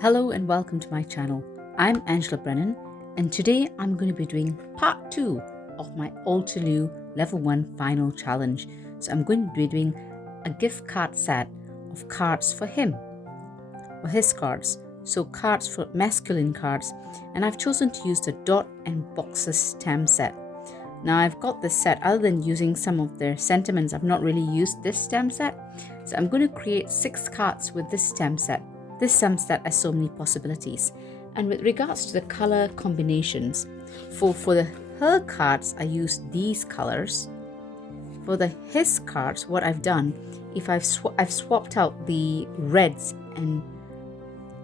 Hello and welcome to my channel. I'm Angela Brennan and today I'm going to be doing part 2 of my Altenew level 1 final challenge. So I'm going to be doing a gift card set of cards for him, or his cards. So cards for masculine cards, and I've chosen to use the Dot and Boxes stamp set. Now I've got this set, other than using some of their sentiments, I've not really used this stamp set. So I'm going to create 6 cards with this stamp set. This stamp set has so many possibilities. And with regards to the color combinations, for the her cards, I used these colors. For the his cards, what I've done, if I've swapped out the reds and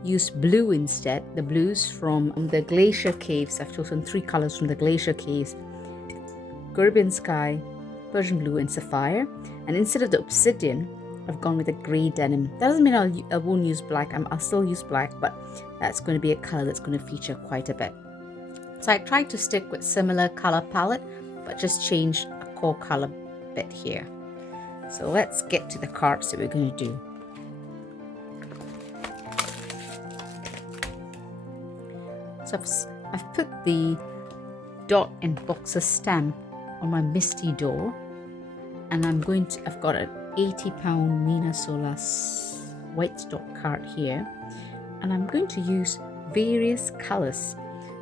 used blue instead, the blues from the Glacier Caves. I've chosen 3 colors from the Glacier Caves: Caribbean Sky, Persian Blue, and Sapphire. And instead of the obsidian, I've gone with a grey denim. That doesn't mean I won't use black. I'll still use black, but that's going to be a color that's going to feature quite a bit. So I tried to stick with similar color palette, but just change a core color bit here. So let's get to the cards that we're going to do. So I've put the Dot and Boxes stamp on my Misty door, and I've got an 80-pound Nina Solas white stock card here, and I'm going to use various colors.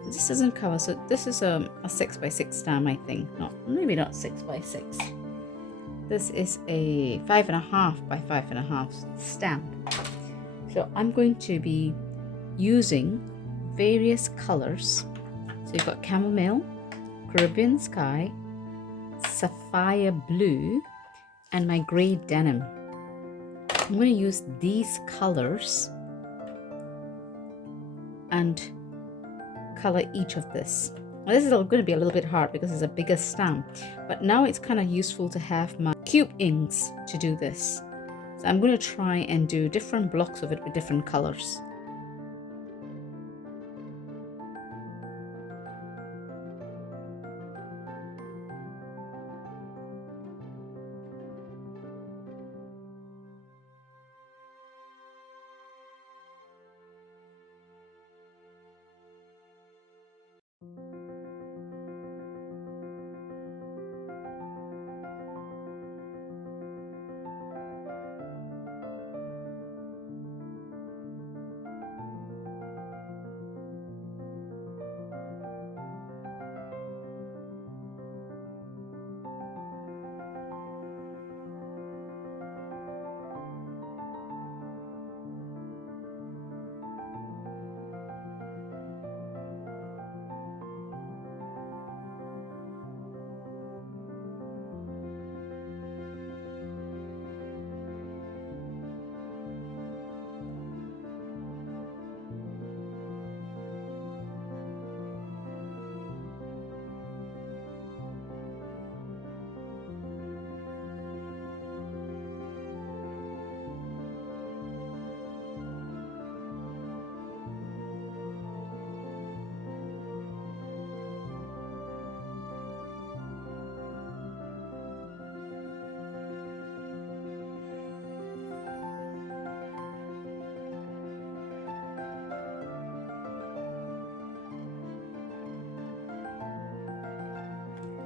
This doesn't cover, so this is a 6x6 stamp, I think. Maybe not 6x6. This is a 5.5 by 5.5 stamp. So I'm going to be using various colors. So you've got chamomile, Caribbean Sky, sapphire blue, and my grey denim. I'm going to use these colors and color each of this. Now this is going to be a little bit hard because it's a bigger stamp, but now it's kind of useful to have my cube inks to do this. So I'm going to try and do different blocks of it with different colors.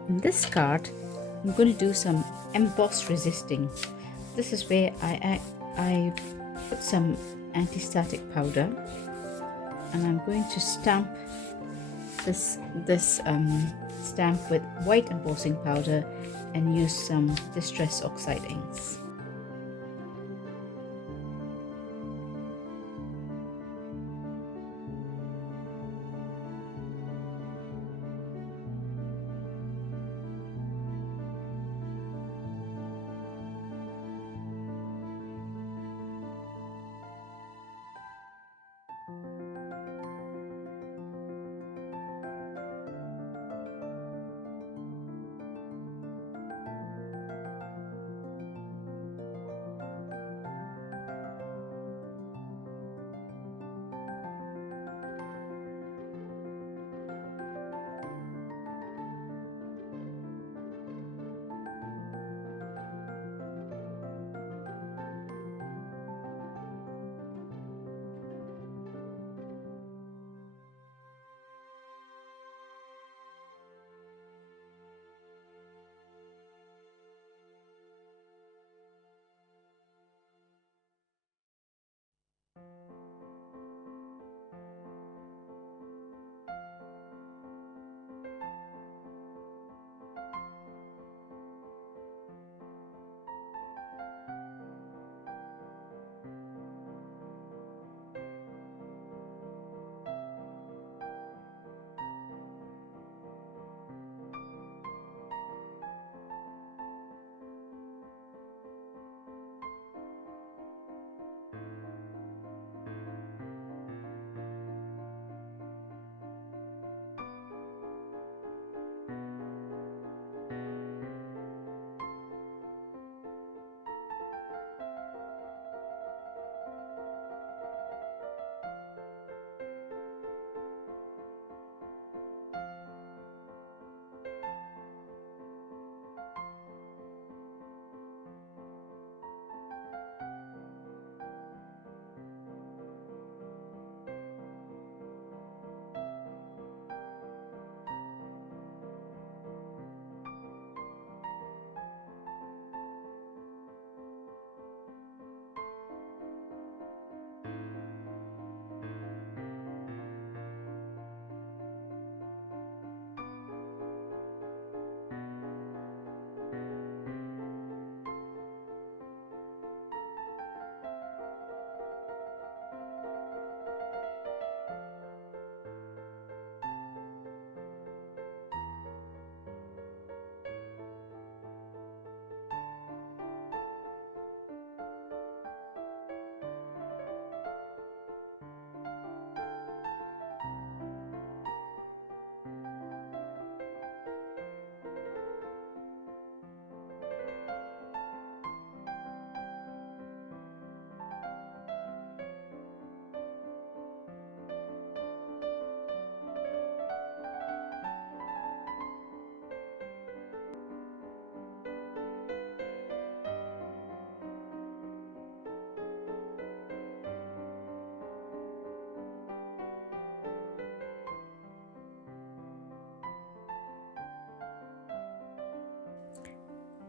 In this card, I'm going to do some emboss resisting. This is where I put some anti-static powder, and I'm going to stamp this stamp with white embossing powder and use some distress oxide inks.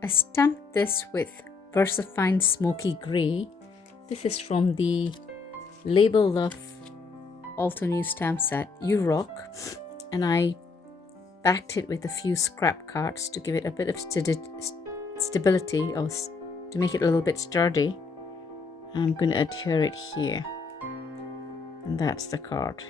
I stamped this with VersaFine Smoky Grey. This is from the Label Love Altenew stamp set, You Rock, and I backed it with a few scrap cards to give it a bit of stability, or to make it a little bit sturdy. I'm going to adhere it here, and that's the card.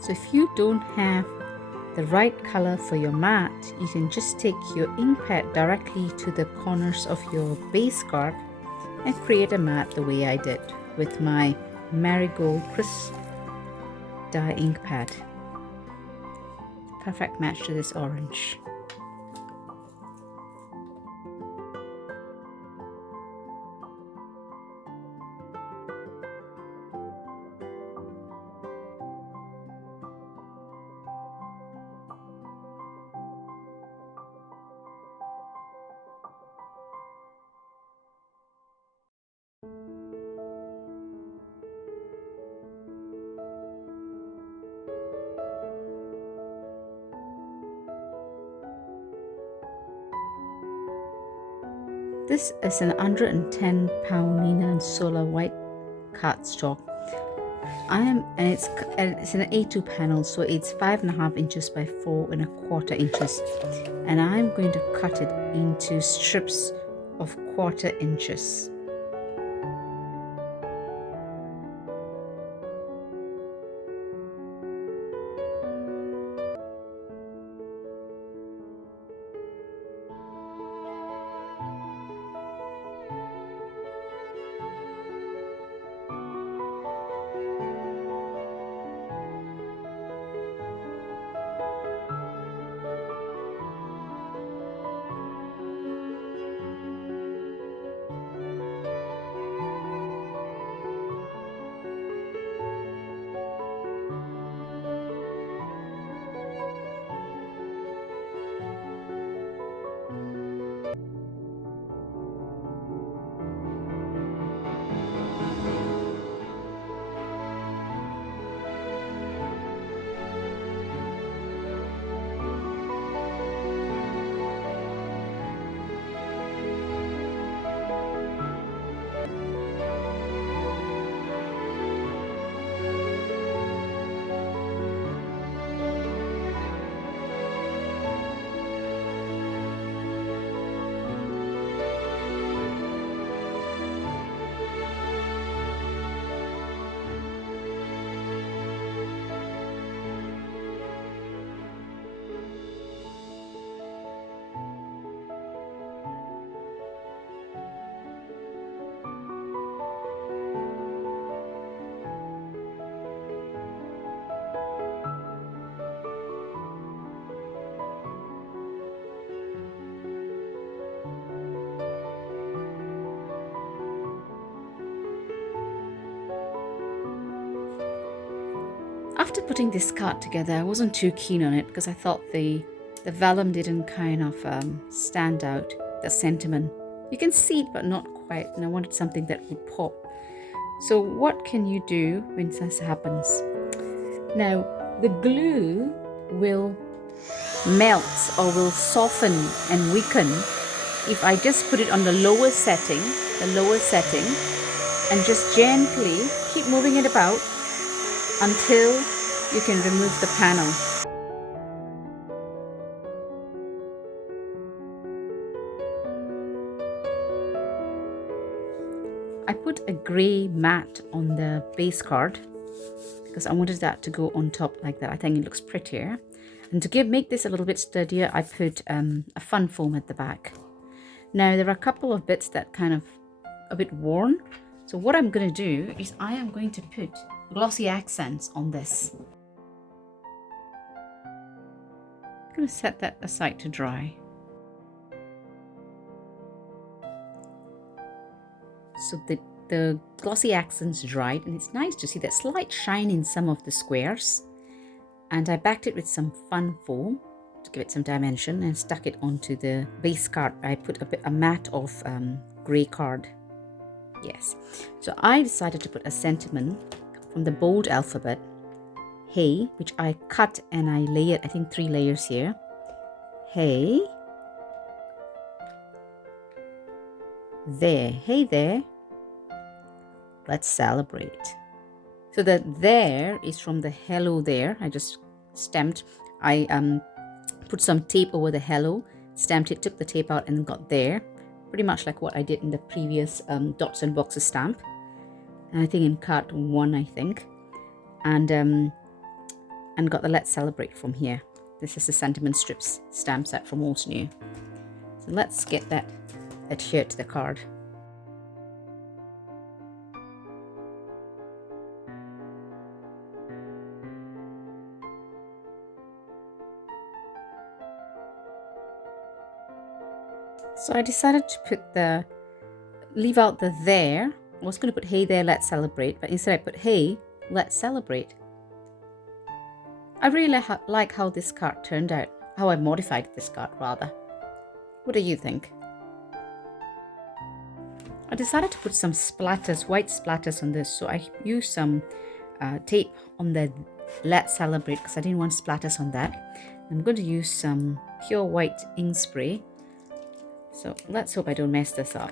So if you don't have the right color for your mat, you can just take your ink pad directly to the corners of your base card and create a mat the way I did with my Marigold Crisp dye ink pad. Perfect match to this orange. This is an 110 pound Nina and Sola white cardstock. and it's an A2 panel, so it's 5.5 inches by 4.25 inches, and I'm going to cut it into strips of 1/4 inches. After putting this card together, I wasn't too keen on it because I thought the vellum didn't kind of stand out, the sentiment. You can see it, but not quite, and I wanted something that would pop. So what can you do when this happens? Now, the glue will melt or will soften and weaken if I just put it on the lower setting, and just gently keep moving it about until you can remove the panel. I put a grey mat on the base card because I wanted that to go on top like that. I think it looks prettier. And to make this a little bit sturdier, I put a fun foam at the back. Now there are a couple of bits that kind of a bit worn. So what I'm going to do is I am going to put glossy accents on this. I'm going to set that aside to dry. So the glossy accents dried, and it's nice to see that slight shine in some of the squares. And I backed it with some fun foam to give it some dimension and stuck it onto the base card. I put a mat of grey card. Yes. So I decided to put a sentiment from the bold alphabet, hey, which I cut and I layered, I think 3 layers here. Hey there, let's celebrate. So the there is from the hello there. I just stamped. I put some tape over the hello, stamped it, took the tape out, and got there. Pretty much like what I did in the previous Dots and Boxes stamp. And I think in card 1, I think. And got the Let's Celebrate from here. This is the sentiment strips stamp set from Altenew. So let's get that adhered to the card. So I decided to leave out the there. I was going to put hey there, let's celebrate, but instead I put hey, let's celebrate. I really like how this card turned out, how I modified this card rather. What do you think? I decided to put some splatters, white splatters on this, so I used some tape on the Let's Celebrate because I didn't want splatters on that. I'm going to use some pure white ink spray. So let's hope I don't mess this up.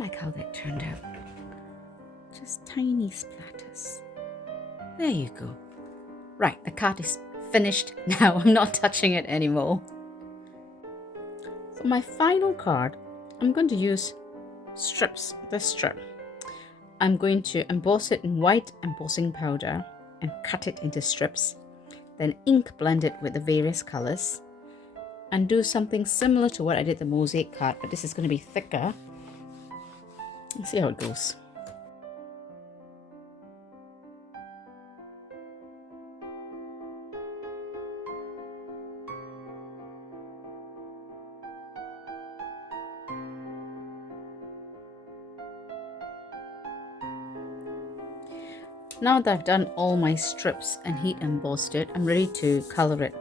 like how that turned out. Just tiny splatters. There you go. Right, the card is finished now. I'm not touching it anymore. For my final card, I'm going to use strips, this strip. I'm going to emboss it in white embossing powder and cut it into strips. Then ink blend it with the various colors and do something similar to what I did the mosaic card, but this is going to be thicker. Let's see how it goes. Now that I've done all my strips and heat embossed it, I'm ready to color it.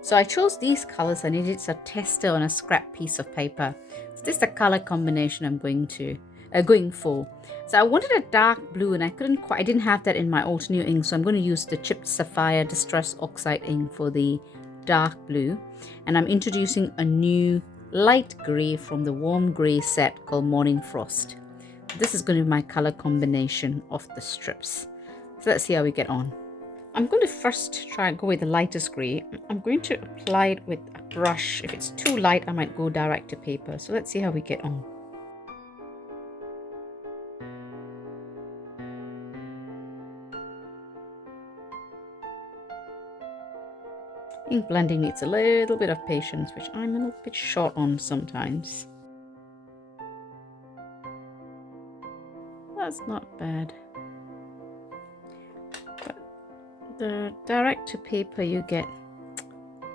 So I chose these colors. I needed a tester on a scrap piece of paper. So this is the color combination I'm going for. So I wanted a dark blue and I didn't have that in my Altenew ink, so I'm going to use the chipped sapphire distress oxide ink for the dark blue. And I'm introducing a new light gray from the warm gray set called Morning Frost. This is going to be my color combination of the strips. So let's see how we get on. I'm going to first try and go with the lightest grey. I'm going to apply it with a brush. If it's too light, I might go direct to paper. So let's see how we get on. Ink blending needs a little bit of patience, which I'm a little bit short on sometimes. That's not bad. The direct to paper, you get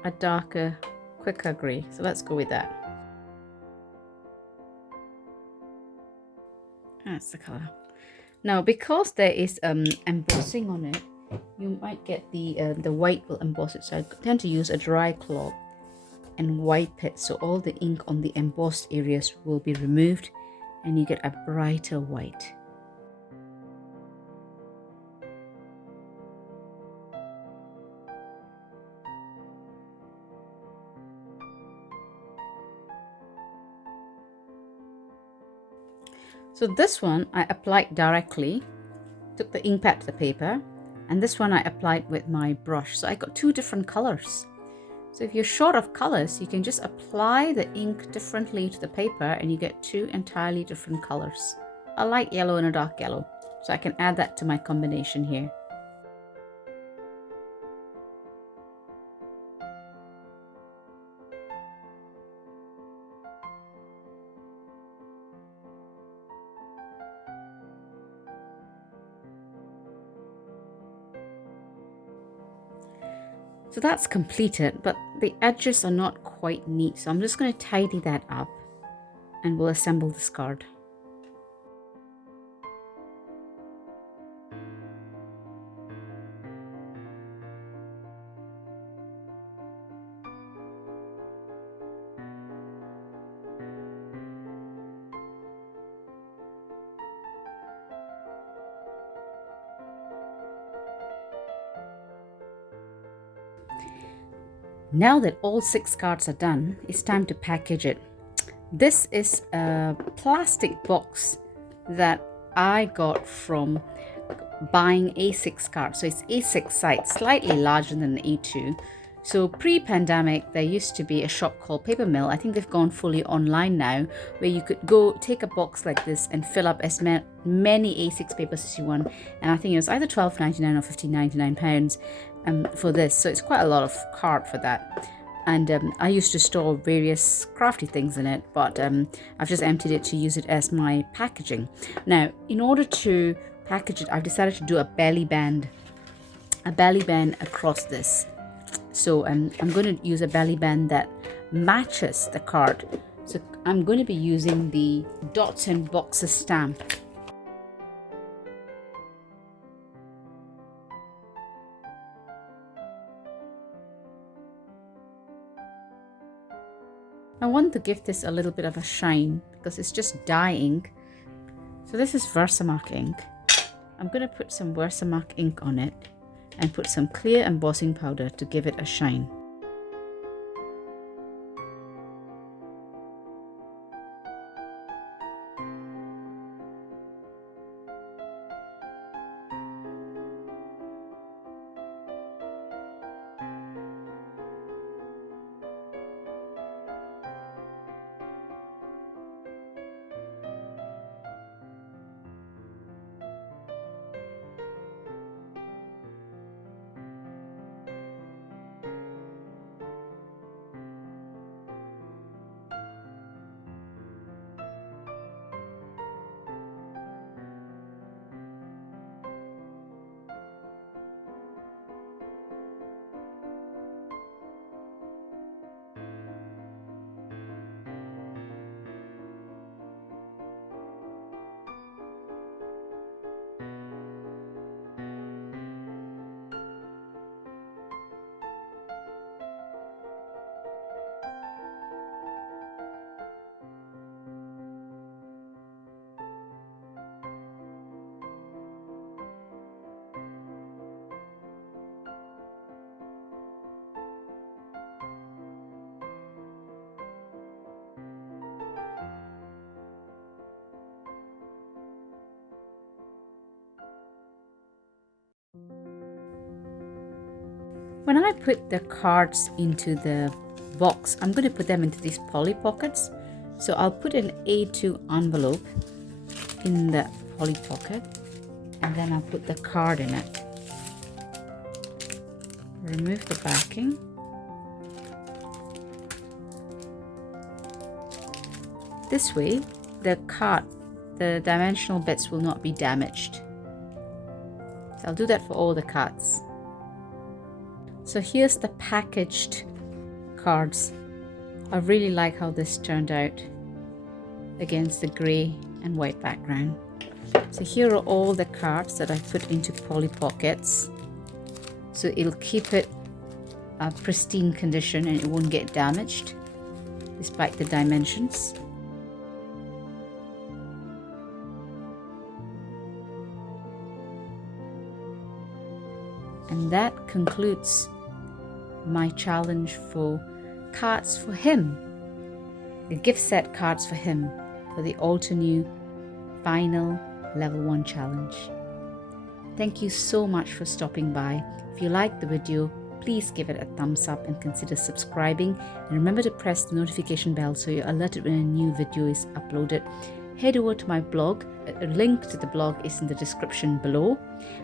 a darker, quicker grey. So let's go with that. That's the color. Now, because there is embossing on it, you might get the white will emboss it. So I tend to use a dry cloth and wipe it so all the ink on the embossed areas will be removed and you get a brighter white. So this one I applied directly, took the ink pad to the paper, and this one I applied with my brush. So I got two different colors. So if you're short of colors, you can just apply the ink differently to the paper and you get two entirely different colors. A light yellow and a dark yellow. So I can add that to my combination here. So that's completed, but the edges are not quite neat. So I'm just going to tidy that up and we'll assemble this card. Now that all 6 cards are done, it's time to package it. This is a plastic box that I got from buying A6 cards. So it's A6 size, slightly larger than the A2. So pre-pandemic, there used to be a shop called Paper Mill. I think they've gone fully online now, where you could go take a box like this and fill up as many A6 papers as you want. And I think it was either £12.99 or £15.99 for this. So it's quite a lot of card for that. And I used to store various crafty things in it, but I've just emptied it to use it as my packaging. Now, in order to package it, I've decided to do a belly band across this. So I'm going to use a belly band that matches the card. So I'm going to be using the Dots and Boxes stamp. I want to give this a little bit of a shine because it's just dye ink. So this is Versamark ink. I'm going to put some Versamark ink on it and put some clear embossing powder to give it a shine. When I put the cards into the box, I'm going to put them into these poly pockets. So I'll put an A2 envelope in the poly pocket, and then I'll put the card in it. Remove the backing. This way, the card, the dimensional bits will not be damaged. So I'll do that for all the cards. So here's the packaged cards. I really like how this turned out against the grey and white background. So here are all the cards that I put into poly pockets. So it'll keep it a pristine condition and it won't get damaged despite the dimensions. And that concludes my challenge for cards for him, the gift set cards for him for the Altenew final level 1 challenge. Thank you so much for stopping by. If you liked the video, please give it a thumbs up and consider subscribing, and remember to press the notification bell so you're alerted when a new video is uploaded. Head over to my blog. A link to the blog is in the description below,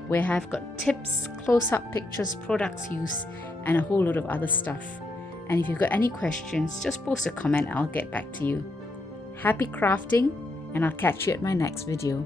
where I've got tips, close-up pictures, products used, and a whole lot of other stuff. And if you've got any questions, just post a comment, I'll get back to you. Happy crafting, and I'll catch you at my next video.